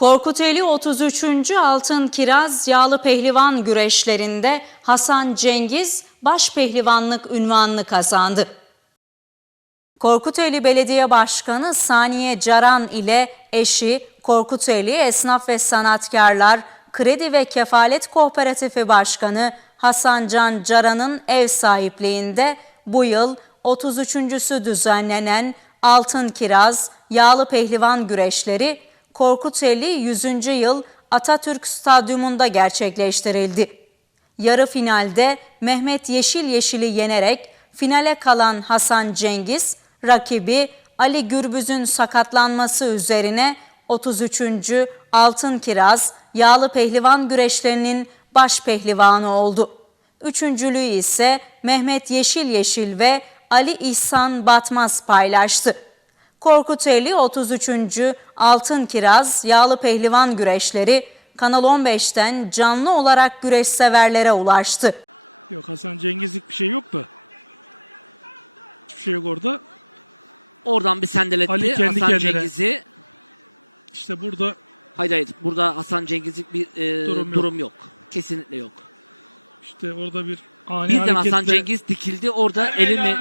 Korkuteli 33. Altın Kiraz Yağlı Pehlivan güreşlerinde Hasan Cengiz baş pehlivanlık ünvanını kazandı. Korkuteli Belediye Başkanı Saniye Caran ile eşi Korkuteli Esnaf ve Sanatkarlar Kredi ve Kefalet Kooperatifi Başkanı Hasan Can Caran'ın ev sahipliğinde bu yıl 33.sü düzenlenen Altın Kiraz Yağlı Pehlivan güreşleri Korkuteli 100. yıl Atatürk Stadyumunda gerçekleştirildi. Yarı finalde Mehmet Yeşil Yeşil'i yenerek finale kalan Hasan Cengiz, rakibi Ali Gürbüz'ün sakatlanması üzerine 33. Altın Kiraz Yağlı Pehlivan güreşlerinin baş pehlivanı oldu. Üçüncülüğü ise Mehmet Yeşil Yeşil ve Ali İhsan Batmaz paylaştı. Korkuteli 33. Altın Kiraz Yağlı Pehlivan güreşleri Kanal 15'ten canlı olarak güreş severlere ulaştı. Yok Hasan Cengizlik bir şey yok da. Hiçbir şey yok orada. Oradan bir sendeletti Ali kendi Hasan kendine. Cengiz'i. İşte burada Hayır hayır burada Hasan Cengiz'lik bir e, Durum durum, yok. yok. Kesinlikle yok. işte orada bir ani Birden Hasan hareketle Cengiz dikildi orada elini